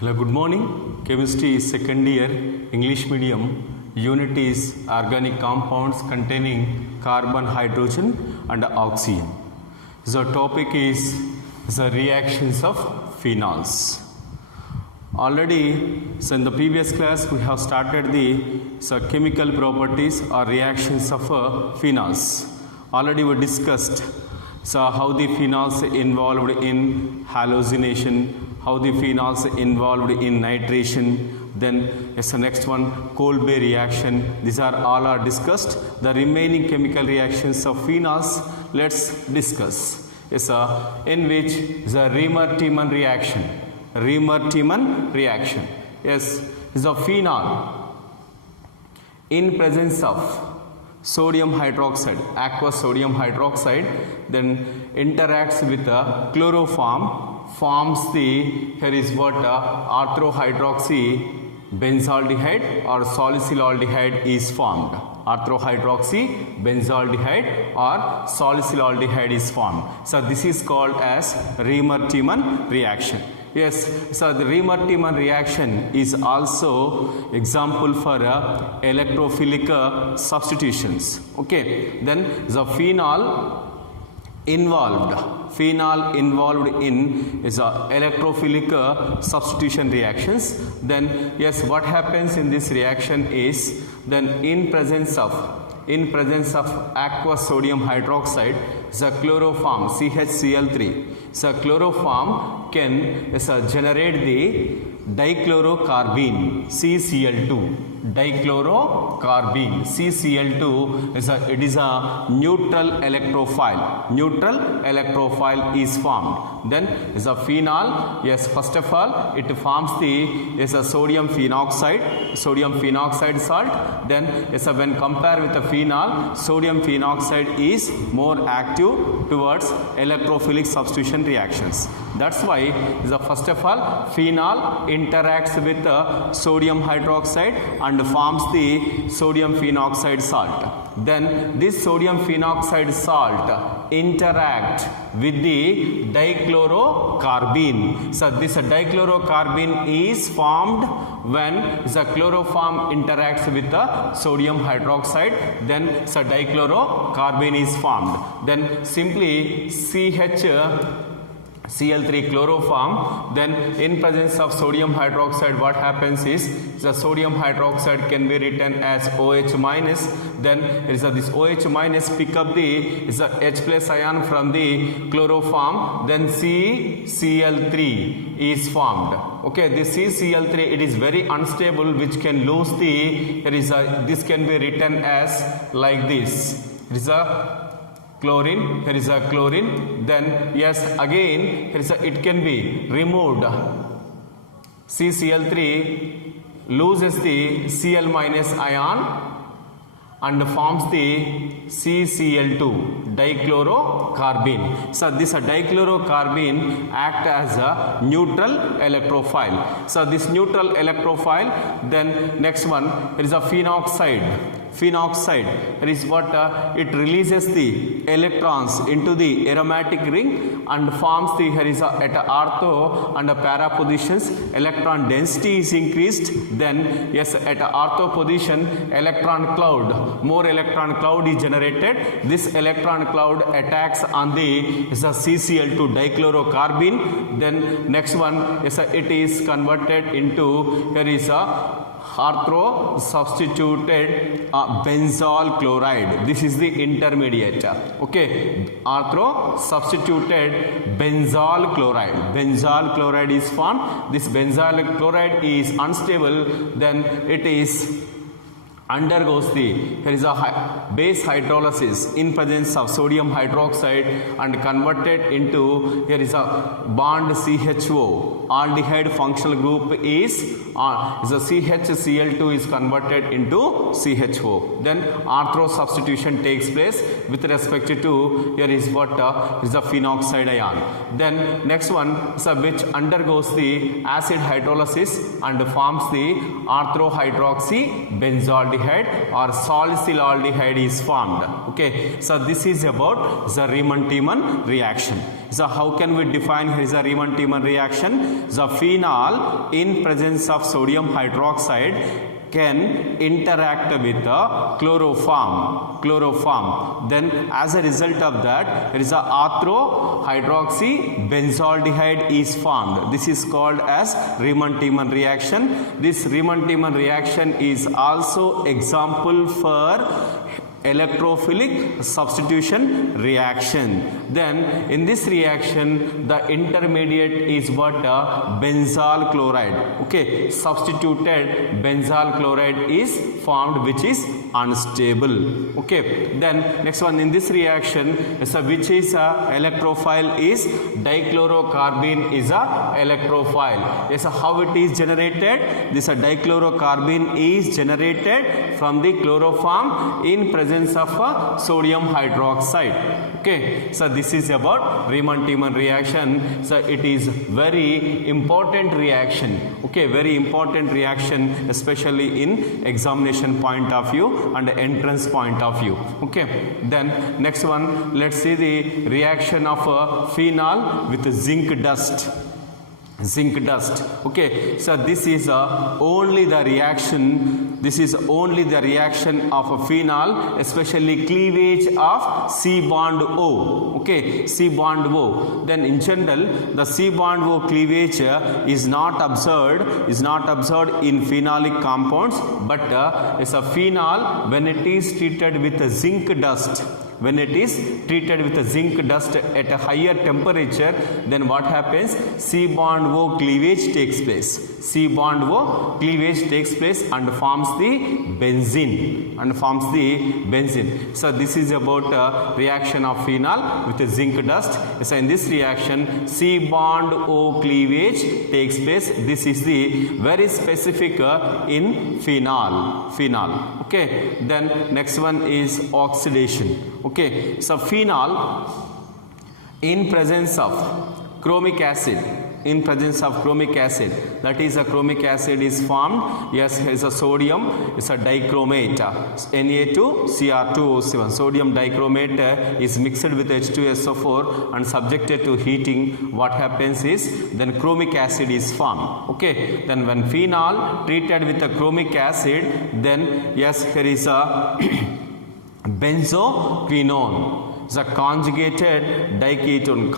Hello, good morning. Chemistry is second year, English medium. Unit is organic compounds containing carbon, hydrogen and oxygen. The topic is the reactions of phenols. Already, in the previous class, we have started the chemical properties or reactions of phenols. Already we discussed how the phenols involved in hallucination, how the phenols involved in nitration, then the next one, Kolbe reaction. These are all are discussed. The remaining chemical reactions of phenols, let's discuss. In which the Riemer-Tiemann reaction. Riemer-Tiemann reaction. Yes, is a phenol in presence of sodium hydroxide, aqueous sodium hydroxide, then interacts with the chloroform, forms the, here is what orthohydroxy benzaldehyde or salicylaldehyde is formed. Orthohydroxy benzaldehyde or salicylaldehyde is formed. So this is called as Riemer-Tiemann reaction. Yes, so the Riemer-Tiemann reaction is also example for electrophilic substitutions. Okay, then the phenol involved in is electrophilic substitution reactions. Then yes, what happens in this reaction is then in presence of aqueous sodium hydroxide, the chloroform CHCl3. So chloroform can generate the dichlorocarbene CCl2. Dichlorocarbene CCl2 it is a neutral electrophile. Neutral electrophile is formed. Then is a phenol. Yes, first of all it forms the a sodium phenoxide salt. Then when compared with the phenol, sodium phenoxide is more active towards electrophilic substitution reactions. That's why first of all phenol interacts with sodium hydroxide and forms the sodium phenoxide salt. Then this sodium phenoxide salt interact with the dichlorocarbene. So this dichlorocarbene is formed when the chloroform interacts with the sodium hydroxide. Then dichlorocarbene is formed. Then simply CH Cl3 chloroform. Then in presence of sodium hydroxide, what happens is the sodium hydroxide can be written as OH minus. Then this OH minus pick up the H plus ion from the chloroform. Then CCl3 is formed. Okay, this CCl3 it is very unstable, which can lose the this can be written as like this. It is a chlorine, here is a chlorine. Then yes, again here is it can be removed. CCl3 loses the Cl minus ion and forms the CCl2 dichlorocarbene. So this dichlorocarbene act as a neutral electrophile. So this neutral electrophile, then next one, it is a phenoxide. It is what it releases the electrons into the aromatic ring and forms the here is at ortho and para positions electron density is increased. Then yes, at ortho position electron cloud, more electron cloud is generated. This electron cloud attacks on the CCl2 dichlorocarbene. Then next one is it is converted into here is a ortho substituted benzol chloride. This is the intermediate. Okay, ortho substituted benzol chloride. Benzol chloride is formed. This benzol chloride is unstable. Then it is undergoes the here is a base hydrolysis in presence of sodium hydroxide and converted into here is a bond CHO. Aldehyde functional group is the CHCl2 is converted into CHO. Then ortho substitution takes place. with respect to here is what is the phenoxide ion. Then next one is which undergoes the acid hydrolysis and forms the orthohydroxybenzaldehyde or salicylaldehyde is formed. Okay, so this is about the Riemann-Tiemann reaction. So how can we define here is a Riemann-Tiemann reaction? The phenol in presence of sodium hydroxide can interact with the chloroform. Then as a result of that, there is a orthohydroxybenzaldehyde is formed. This is called as Riemann-Tiemann reaction. This Riemann-Tiemann reaction is also example for electrophilic substitution reaction. Then in this reaction the intermediate is what benzyl chloride. Okay, substituted benzyl chloride is formed which is unstable. Okay, then next one in this reaction which is electrophile is dichlorocarbene is a electrophile. Yes, how it is generated? This dichlorocarbene is generated from the chloroform in presence of sodium hydroxide. Okay, so this is about Riemann-Tiemann reaction. So it is very important reaction. Okay, very important reaction, especially in examination point of view and entrance point of view. Okay, then next one, let's see the reaction of phenol with zinc dust. Okay, so this is only the reaction. This is only the reaction of a phenol, especially cleavage of C bond O. Okay, C bond O. Then in general, the C bond O cleavage is not observed in phenolic compounds, but it's a phenol when it is treated with a zinc dust. When it is treated with a zinc dust at a higher temperature, then what happens? C bond O cleavage takes place. C bond O cleavage takes place and forms the benzene. So this is about reaction of phenol with a zinc dust. So in this reaction, C bond O cleavage takes place. This is the very specific in phenol. Okay, then next one is oxidation. Okay, so phenol in presence of chromic acid, that is a chromic acid is formed. Yes, here is a sodium, it's a dichromate, Na2Cr2O7. Sodium dichromate is mixed with H2SO4 and subjected to heating. What happens is then chromic acid is formed. Okay, then when phenol treated with a chromic acid, then yes, here is a benzoquinone. It's a conjugated diketone.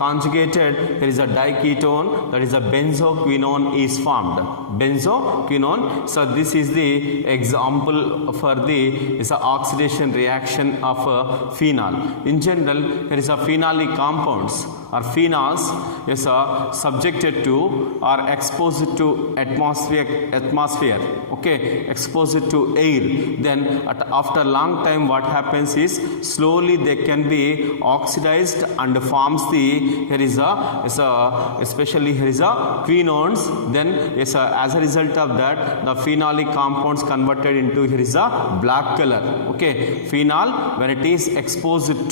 There is a diketone, that is a benzoquinone is formed. Benzoquinone. So this is the example for the oxidation reaction of phenol. In general, there is a phenolic compounds or phenols is subjected to or exposed to atmosphere. Okay, exposed to air. Then after long time, what happens is slowly they can be oxidized and forms the especially here is a quinones. Then as a result of that, the phenolic compounds converted into here is a black color. Okay, phenol when it is exposed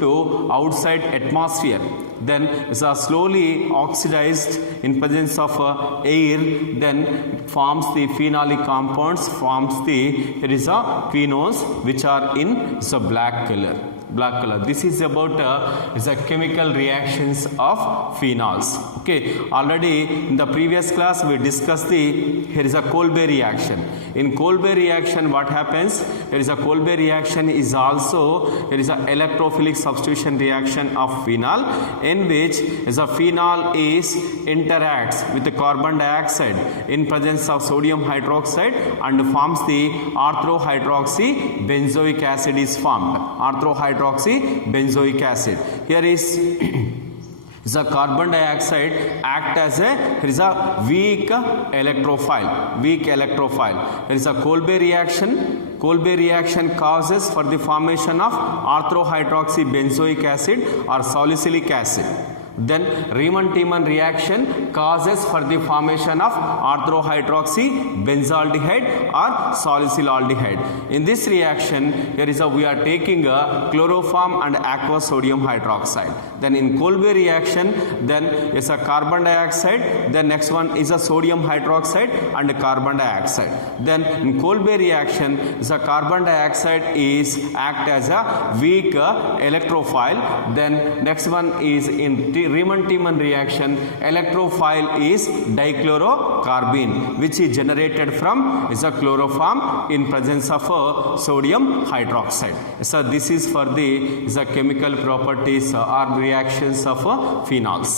to outside atmosphere, then is slowly oxidized in presence of air, then forms the phenolic compounds, there is a quinones which are in black color. This is about the chemical reactions of phenols. Okay, already in the previous class we discussed here is a Kolbe reaction. In Kolbe reaction, what happens? There is a Kolbe reaction is also there is a electrophilic substitution reaction of phenol, in which a phenol interacts with the carbon dioxide in presence of sodium hydroxide and forms the orthohydroxybenzoic acid is formed. Orthohydroxybenzoic acid. Here is the carbon dioxide act as a weak electrophile. There is a Kolbe reaction causes for the formation of orthohydroxybenzoic acid or salicylic acid. Then Riemann-Tiemann reaction causes for the formation of orthohydroxy benzaldehyde or salicylaldehyde. In this reaction, here is we are taking a chloroform and aqueous sodium hydroxide. Then in Kolbe reaction, then is a carbon dioxide. Then next one is a sodium hydroxide and carbon dioxide. Then in Kolbe reaction, is a carbon dioxide is act as a weak electrophile. Then next one is in Riemann-Tiemann reaction, electrophile is dichlorocarbene, which is generated from is a chloroform in presence of sodium hydroxide. So this is for the chemical properties or reactions of phenols.